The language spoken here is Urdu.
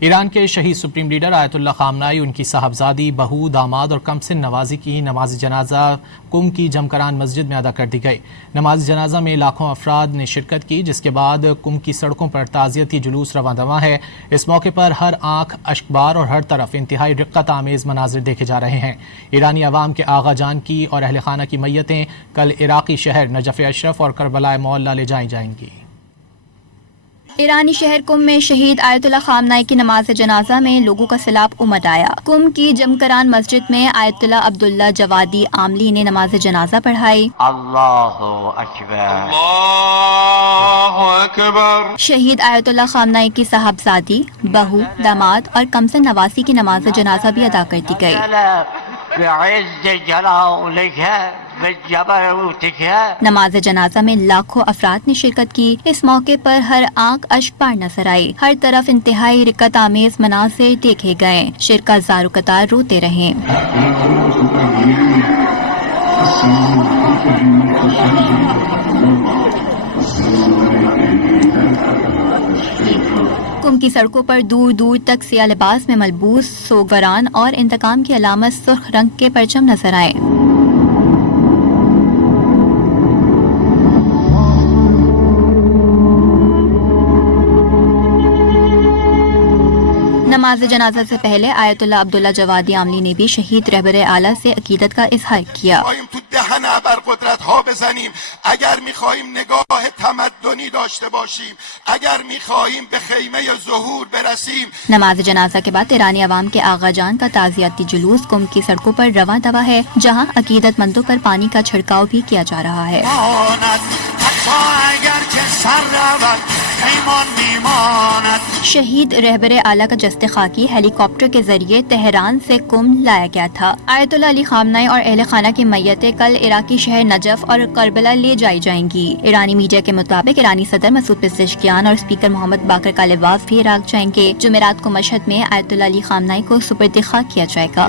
ایران کے شہید سپریم لیڈر آیت اللہ خامنائی، ان کی صاحبزادی، بہو، داماد اور کمسن نوازی کی نماز جنازہ قم کی جمکران مسجد میں ادا کر دی گئی۔ نماز جنازہ میں لاکھوں افراد نے شرکت کی، جس کے بعد قم کی سڑکوں پر تعزیتی جلوس رواں دواں ہے۔ اس موقع پر ہر آنکھ اشکبار اور ہر طرف انتہائی رقت آمیز مناظر دیکھے جا رہے ہیں۔ ایرانی عوام کے آغا جان کی اور اہل خانہ کی میتیں کل عراقی شہر نجف اشرف اور کربلا معلی لے جائی جائیں گی۔ ایرانی شہر قم میں شہید آیت اللہ خامنائی کی نماز جنازہ میں لوگوں کا سیلاب امڈ آیا۔ قم کی جمکران مسجد میں آیت اللہ عبداللہ جوادی عاملی نے نماز جنازہ پڑھائی۔ اللہ اکبر، اللہ اکبر۔ شہید آیت اللہ خامنائی کی صاحبزادی، بہو، داماد اور کمسن نواسی کی نماز جنازہ بھی ادا کر دی گئی۔ بعز جلالک بجبروتک۔ نماز جنازہ میں لاکھوں افراد نے شرکت کی۔ اس موقع پر ہر آنکھ اشکبار نظر آئی۔ ہر طرف انتہائی رقت آمیز مناظر دیکھے گئے۔ شرکا زار و قطار روتے رہے۔ قم کی سڑکوں پر دور دور تک سیاہ لباس میں ملبوس سوگواران اور انتقام کی علامت سرخ رنگ کے پرچم نظر آئے۔ نماز جنازہ سے پہلے آیت اللہ عبداللہ جوادی عاملی نے بھی شہید رہبر اعلیٰ سے عقیدت کا اظہار کیا۔ بر قدرت ها بزنیم، اگر میخواهیم نگاه تمدنی داشته باشیم، اگر میخواهیم به خیمه ظهور برسیم۔ نماز جنازہ کے بعد ایرانی عوام کے آغا جان کا تعزیتی جلوس قم کی سڑکوں پر رواں دواں ہے، جہاں عقیدت مندوں پر پانی کا چھڑکاؤ بھی کیا جا رہا ہے۔ شہید رہبر اعلیٰ کا جسد خاکی ہیلی کاپٹر کے ذریعے تہران سے قم لایا گیا تھا۔ آیت اللہ علی خامنائی اور اہل خانہ کی میتیں کل عراقی شہر نجف اور کربلا لے جائی جائیں گی۔ ایرانی میڈیا کے مطابق ایرانی صدر مسعود پزشکیان اور اسپیکر محمد باقر کالباف بھی عراق جائیں گے۔ جمعرات کو مشہد میں آیت اللہ علی خامنائی کو سپرد خاک کیا جائے گا۔